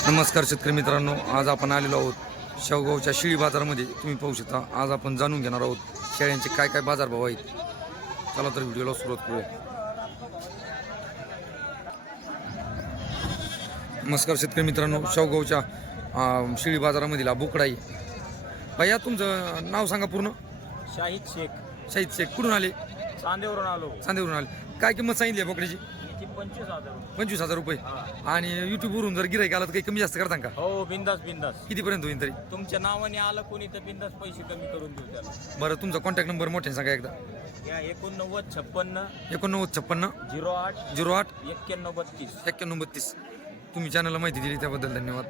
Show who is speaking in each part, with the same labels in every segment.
Speaker 1: नमस्कार शेतकरी मित्रांनो, आज आपण आलेलो आहोत शेवगावच्या शेळी बाजारामध्ये. तुम्ही पाहू शकता, आज आपण जाणून घेणार आहोत शेळ्यांचे काय काय बाजारभाव आहेत. चला तर व्हिडिओला सुरुवात करूया. नमस्कार शेतकरी मित्रांनो, शेवगावच्या शेळी बाजारामधील हा बोकडा आहे. भैया तुमचं नाव सांगा पूर्ण.
Speaker 2: शाहिद शेख.
Speaker 1: शाहिद शेख. कुठून आले?
Speaker 2: चांदेवरून आलो.
Speaker 1: चांदेवरून आले. काय किंमत सांगितली आहे बोकड्याची?
Speaker 2: 25,000.
Speaker 1: 25,000 रुपये. आणि युट्यूबवरून जर गिराईक आला तर काही कमी जास्त करता का?
Speaker 2: हो, बिंदास बिंदास.
Speaker 1: कितीपर्यंत होईल तरी?
Speaker 2: तुमच्या नावाने आलं कोणी तर बिंदास पैसे कमी करून देऊ त्याला.
Speaker 1: बरं, तुमचा कॉन्टॅक्ट नंबर मोठ्याने सांगा एकदा.
Speaker 2: या 89 56
Speaker 1: 89 56
Speaker 2: 08
Speaker 1: 08
Speaker 2: 91 32.
Speaker 1: 91 32. तुम्ही चॅनलला माहिती दिली त्याबद्दल धन्यवाद.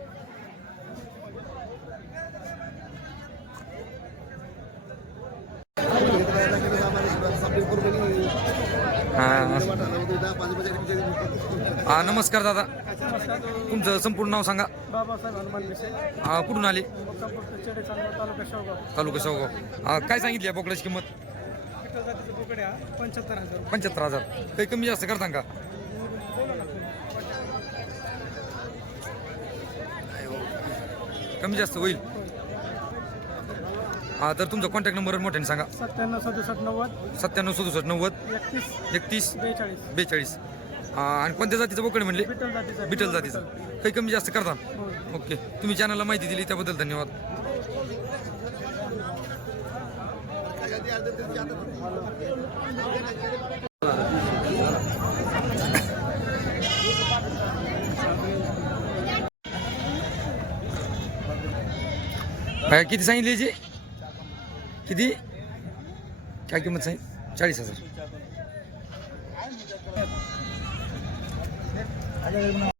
Speaker 1: नमस्कार दादा, तुमचं संपूर्ण नाव सांगा.
Speaker 3: बाबासाहेब हनुमान भिसे,
Speaker 1: कुठून आले?
Speaker 3: चेडे चांदवड, तालुका शेवगाव.
Speaker 1: तालुका शेवगाव. काय सांगितली या बोकड्याची किंमत?
Speaker 3: पिठो जातीचे बोकडे हा 75,000.
Speaker 1: 75,000. काही कमी जास्त करता का? कमी जास्त होईल. तर तुमचा कॉन्टॅक्ट नंबर मोठ्याने सांगा.
Speaker 3: 97 67 90
Speaker 1: 97 67 90
Speaker 3: 31
Speaker 1: 31
Speaker 3: 42.
Speaker 1: 42. आणि कोणत्या जातीचं बोकडे म्हणले?
Speaker 3: पिठो जातीचा.
Speaker 1: बिटल जातीचं. काही कमी जास्त करता?
Speaker 3: हो.
Speaker 1: ओके, तुम्ही चॅनलला माहिती दिली त्याबद्दल धन्यवाद. किती सांगितली याची? किती? काय किंमत सांगितली? 40,000.